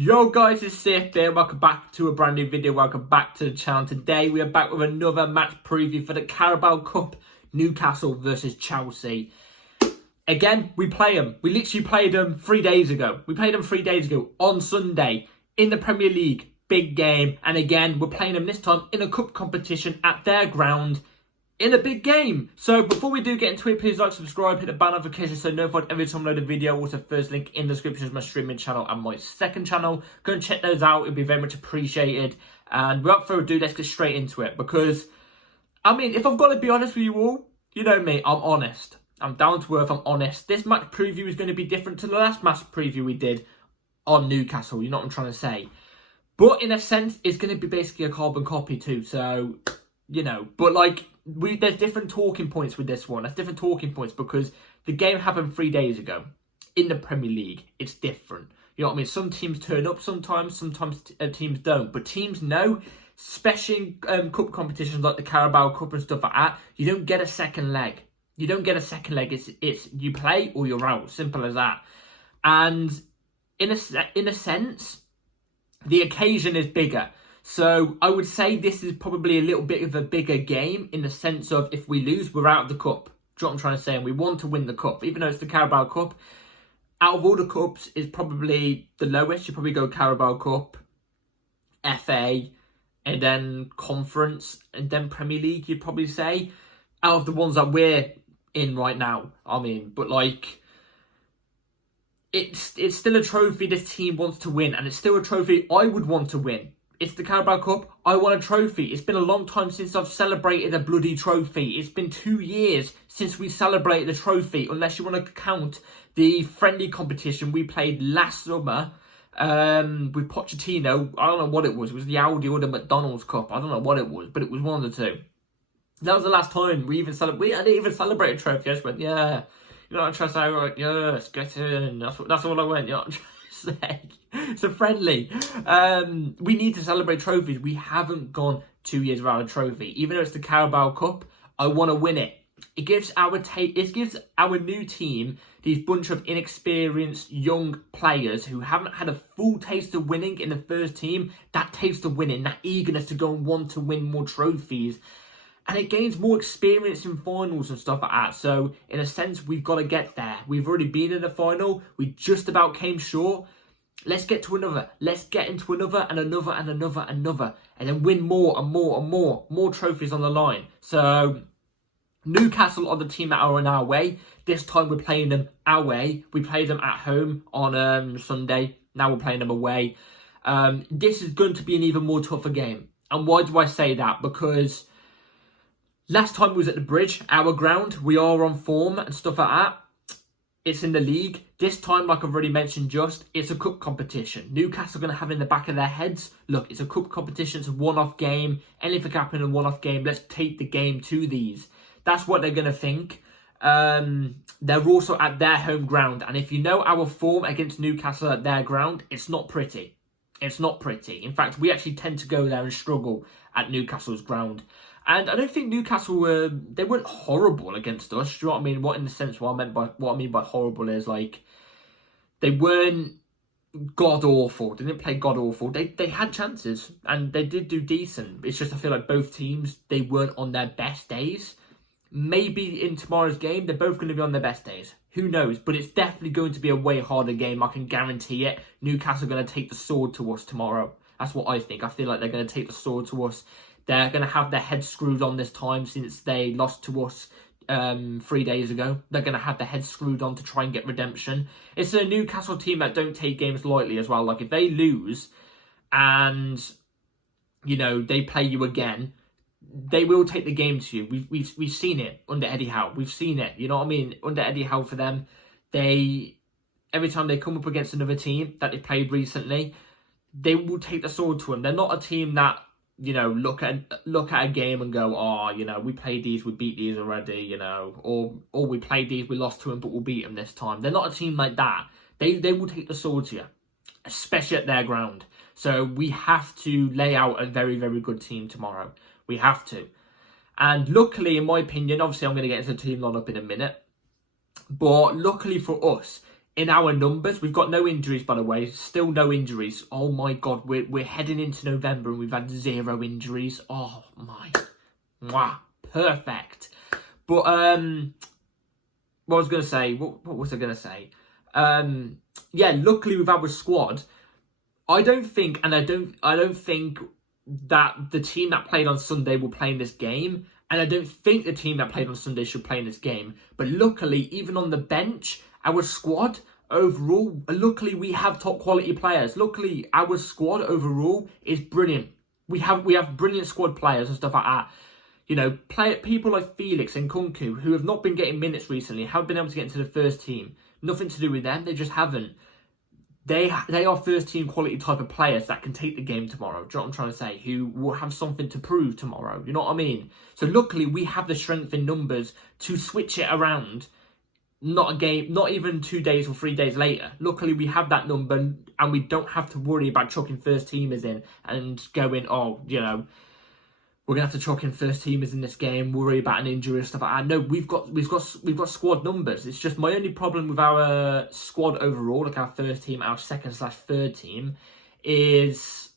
Yo guys, it's Sif here. Welcome back to a brand new video. Welcome back to the channel. Today we are back with another match preview for the Carabao Cup, Newcastle versus Chelsea. Again, we play them. We literally played them 3 days ago. We played them 3 days ago on Sunday in the Premier League. Big game. And again, we're playing them this time in a cup competition at their ground in a big game. So before we do get into it, please like, subscribe, hit the bell notification so notified every time I load a video. Also, first link in the description is my streaming channel and my second channel. Go and check those out. It'd be very much appreciated. And without further ado, let's get straight into it. Because, I mean, if I've got to be honest with you all, you know me, I'm honest. I'm down to earth, I'm honest. This match preview is going to be different to the last match preview we did on Newcastle. You know what I'm trying to say? But in a sense, it's going to be basically a carbon copy too. So, you know, but like, there's different talking points with this one. There's different talking points because the game happened 3 days ago in the Premier League. It's different. You know what I mean? Some teams turn up sometimes teams don't. But teams know, especially in cup competitions like the Carabao Cup and stuff like that, you don't get a second leg. You don't get a second leg. It's you play or you're out. Simple as that. And in a sense, the occasion is bigger. So I would say this is probably a little bit of a bigger game in the sense of if we lose, we're out of the cup. Do you know what I'm trying to say? And we want to win the cup. Even though it's the Carabao Cup, out of all the cups, it's probably the lowest. You probably go Carabao Cup, FA, and then Conference, and then Premier League, you'd probably say. Out of the ones that we're in right now, I mean. But like, it's still a trophy this team wants to win. And it's still a trophy I would want to win. It's the Carabao Cup. I want a trophy. It's been a long time since I've celebrated a bloody trophy. It's been 2 years since we celebrated a trophy, unless you want to count the friendly competition we played last summer with Pochettino. I don't know what it was. It was the Audi or the McDonald's Cup. I don't know what it was, but it was one of the two. That was the last time we even celebrated. I didn't even celebrate a trophy. I just went, yeah. You know what I'm trying to say? Right, yes, get in. That's all I went. You know what I'm trying to say? So friendly. We need to celebrate trophies. We haven't gone 2 years without a trophy. Even though it's the Carabao Cup, I want to win it. It gives our new team these bunch of inexperienced young players who haven't had a full taste of winning in the first team. That taste of winning, that eagerness to go and want to win more trophies. And it gains more experience in finals and stuff like that. So, in a sense, we've got to get there. We've already been in the final. We just about came short. Let's get to another. Let's get into another and another and another and another. And then win more and more and more. More trophies on the line. So, Newcastle are the team that are in our way. This time we're playing them our way. We played them at home on Sunday. Now we're playing them away. This is going to be an even more tougher game. And why do I say that? Because last time we was at the Bridge, our ground, we are on form and stuff like that. It's in the league. This time, like I've already mentioned it's a cup competition. Newcastle are going to have in the back of their heads, look, it's a cup competition, it's a one-off game. Anything can happen in a one-off game. Let's take the game to these. That's what they're going to think. They're also at their home ground. And if you know our form against Newcastle at their ground, it's not pretty. It's not pretty. In fact, we actually tend to go there and struggle at Newcastle's ground. And I don't think Newcastle they weren't horrible against us. Do you know what I mean? What I mean by horrible is like they weren't god awful. They didn't play god awful. They had chances and they did do decent. It's just I feel like both teams, they weren't on their best days. Maybe in tomorrow's game they're both going to be on their best days. Who knows? But it's definitely going to be a way harder game. I can guarantee it. Newcastle are going to take the sword to us tomorrow. That's what I think. I feel like they're going to take the sword to us. They're going to have their heads screwed on this time since they lost to us 3 days ago. They're going to have their heads screwed on to try and get redemption. It's a Newcastle team that don't take games lightly as well. Like, if they lose and, you know, they play you again, they will take the game to you. We've seen it under Eddie Howe. We've seen it. You know what I mean? Under Eddie Howe for them, every time they come up against another team that they played recently, they will take the sword to them. They're not a team that, you know, look at a game and go, oh, you know, we played these, we beat these already, you know, or we played these, we lost to them, but we'll beat them this time. They're not a team like that. They will take the sword to you, especially at their ground. So we have to lay out a very, very good team tomorrow. We have to. And luckily, in my opinion, obviously I'm going to get into the team lineup in a minute, but luckily for us, in our numbers. We've got no injuries, by the way. Still no injuries. Oh my God, we're heading into November and we've had 0 injuries. Oh my, mwah, perfect. But what I was gonna say, what was I gonna say? Yeah, luckily with our squad, I don't think that the team that played on Sunday will play in this game. And I don't think the team that played on Sunday should play in this game. But luckily, even on the bench, our squad overall, luckily we have top quality players. Luckily, our squad overall is brilliant. We have brilliant squad players and stuff like that. You know, people like Felix and Kunku, who have not been getting minutes recently, have been able to get into the first team. Nothing to do with them, they just haven't. They are first team quality type of players that can take the game tomorrow. Do you know what I'm trying to say? Who will have something to prove tomorrow. You know what I mean? So luckily we have the strength in numbers to switch it around. Not even 2 days or 3 days later. Luckily we have that number and we don't have to worry about chucking first teamers in and going, oh, you know, we're gonna have to chuck in first teamers in this game, worry about an injury and stuff like that. No, we've got squad numbers. It's just my only problem with our squad overall, like our first team, our second/third team, is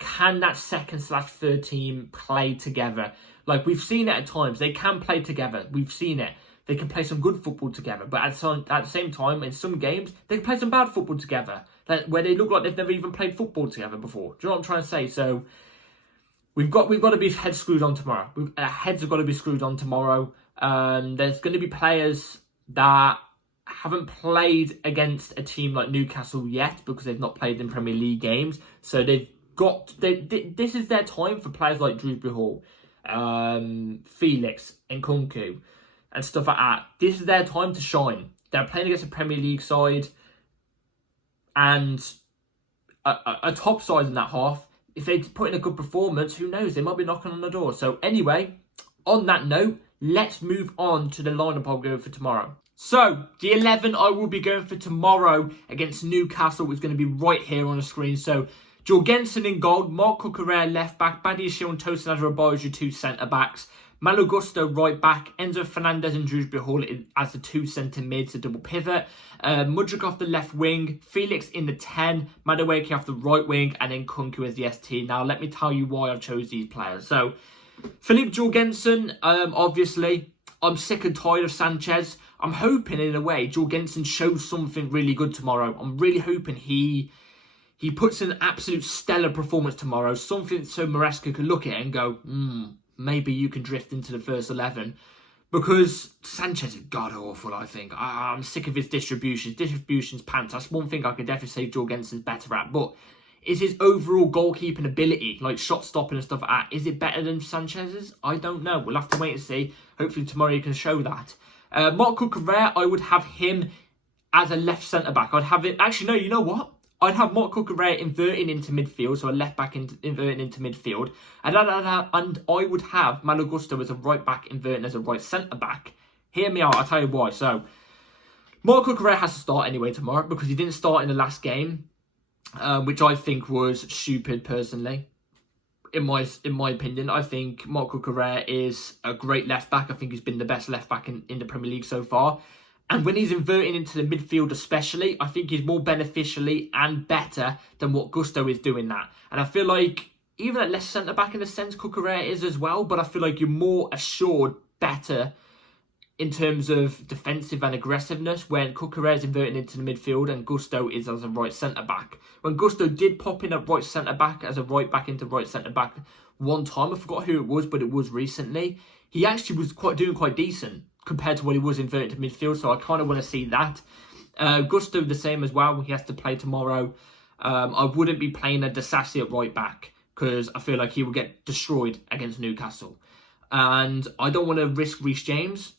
can that second/third team play together? Like we've seen it at times, they can play together. We've seen it. They can play some good football together, but at the same time, in some games, they can play some bad football together, where they look like they've never even played football together before. Do you know what I'm trying to say? So We've got to be heads screwed on tomorrow. Heads have got to be screwed on tomorrow. There's going to be players that haven't played against a team like Newcastle yet because they've not played in Premier League games. So this is their time for players like Drewsbury Hall, Felix and Kunku and stuff like that. This is their time to shine. They're playing against a Premier League side and a top side in that half. If they put in a good performance, who knows? They might be knocking on the door. So anyway, on that note, let's move on to the lineup I'll go for tomorrow. So, the 11 I will be going for tomorrow against Newcastle is going to be right here on the screen. So, Jorgensen in goal, Mark Cucurella left back, Badiashile and Tosin Adarabioyo as your 2 centre-backs, Malo Gusto right back, Enzo Fernandez and Drewsbury Hall as the 2 centre mids, a double pivot, Mudryk off the left wing, Felix in the 10, Madueke off the right wing, and then Kunku as the ST. Now, let me tell you why I've chose these players. So, Philippe Jorgensen, obviously, I'm sick and tired of Sanchez. I'm hoping, in a way, Jorgensen shows something really good tomorrow. I'm really hoping he puts in an absolute stellar performance tomorrow, something so Maresca can look at it and go, maybe you can drift into the first 11. Because Sanchez is god-awful, I think. I'm sick of his distributions. Distributions pants. That's one thing I could definitely say Jorgensen's better at. But is his overall goalkeeping ability, like shot stopping and stuff like that, is it better than Sanchez's? I don't know. We'll have to wait and see. Hopefully tomorrow you can show that. Marc Cucurella, I would have him as a left centre-back. I'd have it... Actually, no, you know what? I'd have Marc Cucurella inverting into midfield, so a left back inverting into midfield. And I would have Malo Gusto as a right back inverting as a right centre back. Hear me out, I'll tell you why. So, Marc Cucurella has to start anyway tomorrow because he didn't start in the last game, which I think was stupid personally. In my opinion, I think Marc Cucurella is a great left back. I think he's been the best left back in the Premier League so far. And when he's inverting into the midfield especially, I think he's more beneficially and better than what Gusto is doing that. And I feel like, even at left centre-back in a sense, Cucurella is as well, but I feel like you're more assured better in terms of defensive and aggressiveness when Cucurella is inverting into the midfield and Gusto is as a right centre-back. When Gusto did pop in at right centre-back as a right back into right centre-back one time, I forgot who it was, but it was recently, he actually was doing quite decent compared to what he was inverted to midfield, so I kind of want to see that. Gusto the same as well, he has to play tomorrow. I wouldn't be playing a Disasi at right back, because I feel like he will get destroyed against Newcastle. And I don't want to risk Reece James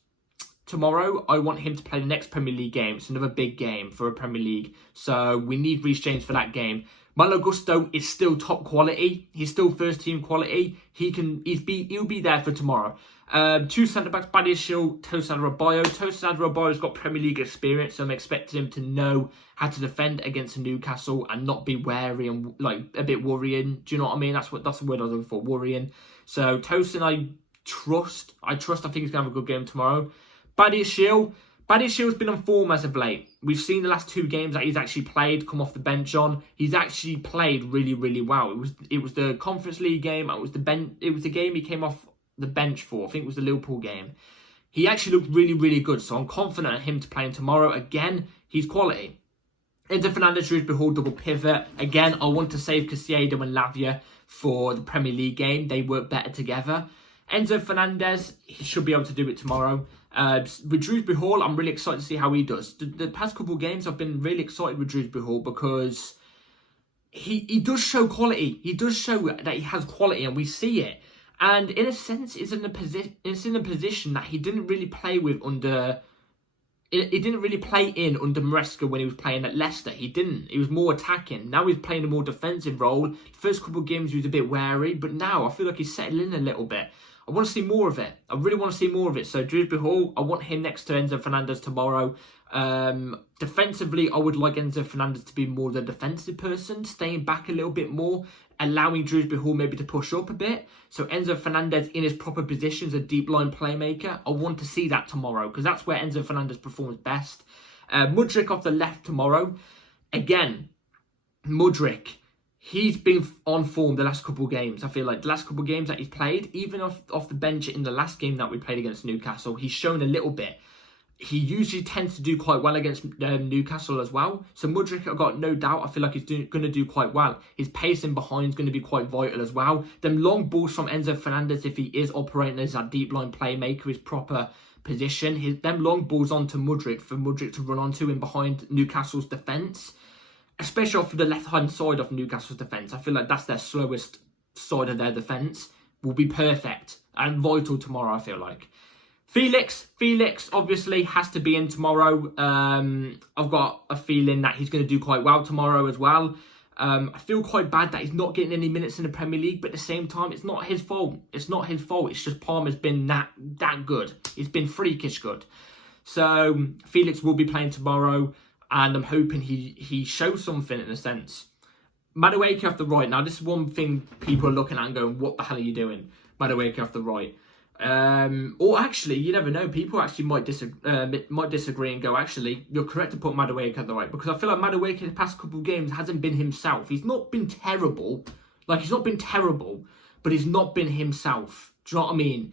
tomorrow. I want him to play the next Premier League game. It's another big game for a Premier League, so we need Reece James for that game. Malo Gusto is still top quality. He's still first team quality. He'll be there for tomorrow. 2 centre-backs, Badiashile, Tosin Adarabioyo. Tosin Adarabioyo's got Premier League experience, so I'm expecting him to know how to defend against Newcastle and not be wary and like a bit worrying. Do you know what I mean? That's the word I was looking for, worrying. So Tosin, I trust. I think he's going to have a good game tomorrow. Badiashile, Badiashiel's been on form as of late. We've seen the last 2 games that he's actually played, come off the bench on. He's actually played really, really well. It was the Conference League game. It was the game he came off the bench for. I think it was the Liverpool game. He actually looked really, really good. So I'm confident in him to play in tomorrow. Again, he's quality. Enzo Fernandez, Dewsbury Hall, double pivot. Again, I want to save Caicedo and Lavia for the Premier League game. They work better together. Enzo Fernandez, he should be able to do it tomorrow. With Dewsbury Hall, I'm really excited to see how he does. The past couple of games, I've been really excited with Dewsbury Hall because he does show quality. He does show that he has quality, and we see it. And in a sense, it's in a position that he didn't really play with under. He didn't really play in under Maresca when he was playing at Leicester. He didn't. He was more attacking. Now he's playing a more defensive role. First couple of games he was a bit wary, but now I feel like he's settling in a little bit. I want to see more of it. I really want to see more of it. So Dewsbury Hall, I want him next to Enzo Fernandez tomorrow. Defensively, I would like Enzo Fernandez to be more the defensive person, staying back a little bit more, allowing Dewsbury Hall maybe to push up a bit. So Enzo Fernandez in his proper position as a deep line playmaker. I want to see that tomorrow because that's where Enzo Fernandez performs best. Mudryk off the left tomorrow. Again, Mudryk. He's been on form the last couple of games. I feel like the last couple of games that he's played, even off the bench in the last game that we played against Newcastle, he's shown a little bit. He usually tends to do quite well against Newcastle as well. So Mudryk, I've got no doubt, I feel like he's going to do quite well. His pacing behind is going to be quite vital as well. Them long balls from Enzo Fernandez, if he is operating as that deep line playmaker, his proper position, them long balls onto Mudryk for Mudryk to run onto in behind Newcastle's defence. Especially off the left-hand side of Newcastle's defence. I feel like that's their slowest side of their defence. Will be perfect and vital tomorrow, I feel like. Felix obviously has to be in tomorrow. I've got a feeling that he's going to do quite well tomorrow as well. I feel quite bad that he's not getting any minutes in the Premier League, but at the same time, it's not his fault. It's not his fault. It's just Palmer's been that good. He's been freakish good. So Felix will be playing tomorrow. And I'm hoping he shows something in a sense. Madueke off the right. Now, this is one thing people are looking at and going, what the hell are you doing? Madueke off the right. Or actually, you never know. People actually might disagree and go, actually, you're correct to put Madueke at the right. Because I feel like Madueke in the past couple of games hasn't been himself. He's not been terrible. Like, he's not been terrible, but he's not been himself. Do you know what I mean?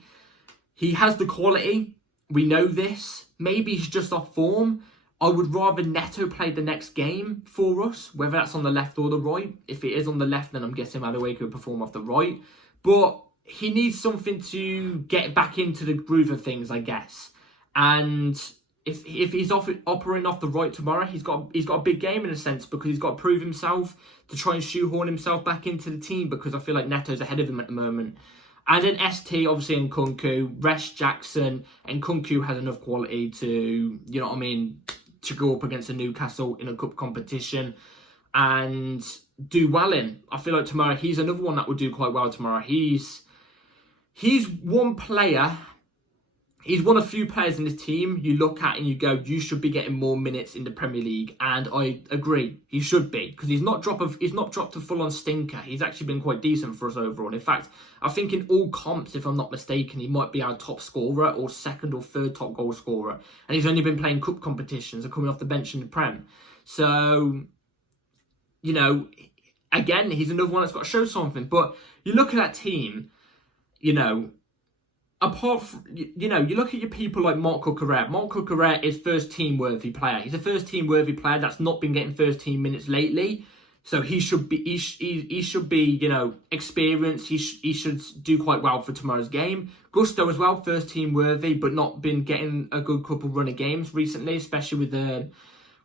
He has the quality. We know this. Maybe he's just off form. I would rather Neto play the next game for us, whether that's on the left or the right. If it is on the left, then I'm guessing Madueke will perform off the right. But he needs something to get back into the groove of things, I guess. And if he's operating off the right tomorrow, he's got a big game in a sense because he's got to prove himself to try and shoehorn himself back into the team because I feel like Neto's ahead of him at the moment. And then ST, obviously, and Nkunku, Resh, Jackson, and Nkunku has enough quality to, you know what I mean, to go up against a Newcastle in a cup competition and do well in. I feel like tomorrow he's another one that will do quite well tomorrow. He's one player. He's one of few players in this team you look at and you go, you should be getting more minutes in the Premier League. And I agree, he should be because he's not dropped a full-on stinker. He's actually been quite decent for us overall. In fact, I think in all comps, if I'm not mistaken, he might be our top scorer or second or third top goal scorer. And he's only been playing cup competitions and coming off the bench in the Prem. So, you know, again, he's another one that's got to show something. But you look at that team, you know, apart from, you know, you look at your people like Marco Correa. Marco Correa is first team worthy player. He's a first team worthy player that's not been getting first team minutes lately. So he should be, you know, experienced. He should do quite well for tomorrow's game. Gusto as well, first team worthy, but not been getting a good couple run of games recently, especially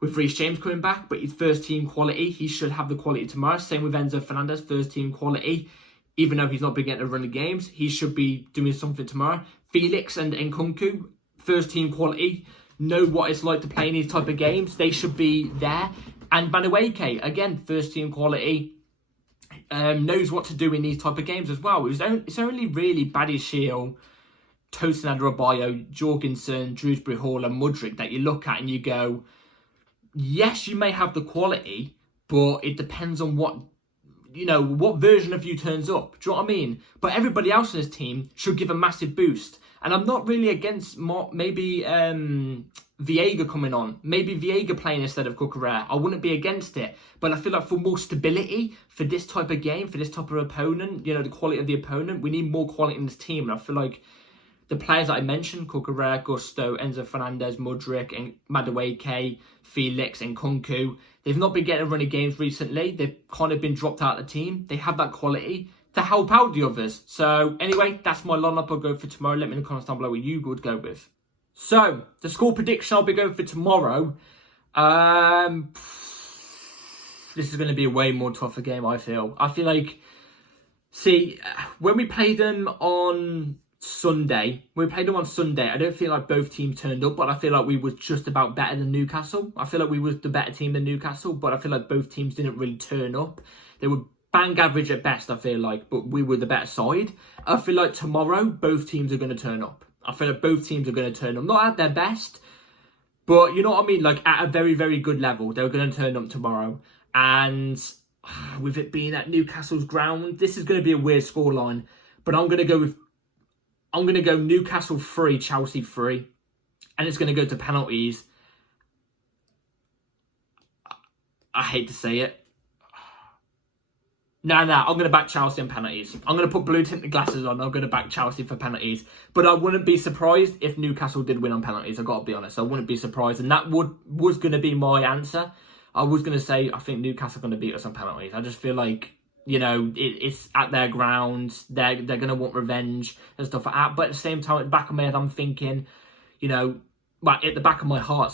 with Reece James coming back. But he's first team quality. He should have the quality tomorrow. Same with Enzo Fernandez, first team quality. Even though he's not been getting a run of games, he should be doing something tomorrow. Felix and Nkunku, first team quality, know what it's like to play in these type of games. They should be there. And Madueke, again, first team quality, knows what to do in these type of games as well. It's only really Badiashiel, Tosin Adarabioyo, Jorgensen, Dewsbury Hall and Mudryk that you look at and you go, yes, you may have the quality, but it depends on what version of you turns up. Do you know what I mean? But everybody else in his team should give a massive boost. And I'm not really against maybe Viega coming on. Maybe Viega playing instead of Cucurella. I wouldn't be against it. But I feel like for more stability, for this type of game, for this type of opponent, you know, the quality of the opponent, we need more quality in this team. And I feel like the players that I mentioned, Cucurella, Gusto, Enzo Fernandez, Mudryk, and Madueke, Felix, and Kunku, they've not been getting a run of games recently. They've kind of been dropped out of the team. They have that quality to help out the others. So anyway, that's my lineup I'll go for tomorrow. Let me in the comments down below what you would go with. So the score prediction I'll be going for tomorrow. This is going to be a way more tougher game, I feel. I feel like, see, when we played them on Sunday, I don't feel like both teams turned up, but I feel like we was just about better than Newcastle. I feel like we was the better team than Newcastle, but I feel like both teams didn't really turn up. They were bang average at best, I feel like, but we were the better side. I feel like tomorrow, both teams are going to turn up. I feel like both teams are going to turn up. Not at their best, but you know what I mean? Like at a very, very good level. They're going to turn up tomorrow. And with it being at Newcastle's ground, this is going to be a weird scoreline. But I'm going to go Newcastle 3, Chelsea 3. And it's going to go to penalties. I hate to say it. No, I'm going to back Chelsea on penalties. I'm going to put blue tinted glasses on. I'm going to back Chelsea for penalties. But I wouldn't be surprised if Newcastle did win on penalties. I've got to be honest. I wouldn't be surprised. And that was going to be my answer. I was going to say, I think Newcastle are going to beat us on penalties. I just feel like, you know, it's at their ground. They're going to want revenge and stuff like that. But at the same time, at the back of my head, I'm thinking, you know, well, at the back of my heart,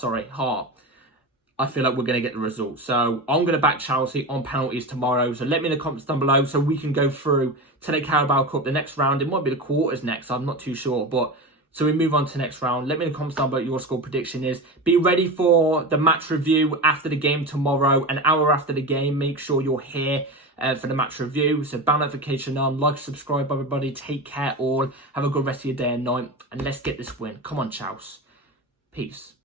I feel like we're going to get the result. So I'm going to back Chelsea on penalties tomorrow. So let me in the comments down below so we can go through to the Carabao Cup, the next round. It might be the quarters next. I'm not too sure. But so we move on to the next round. Let me in the comments down below what your score prediction is. Be ready for the match review after the game tomorrow. An hour after the game. Make sure you're here for the match review. So bell notification on. Like, subscribe, everybody. Take care all. Have a good rest of your day and night. And let's get this win. Come on, Chelsea. Peace.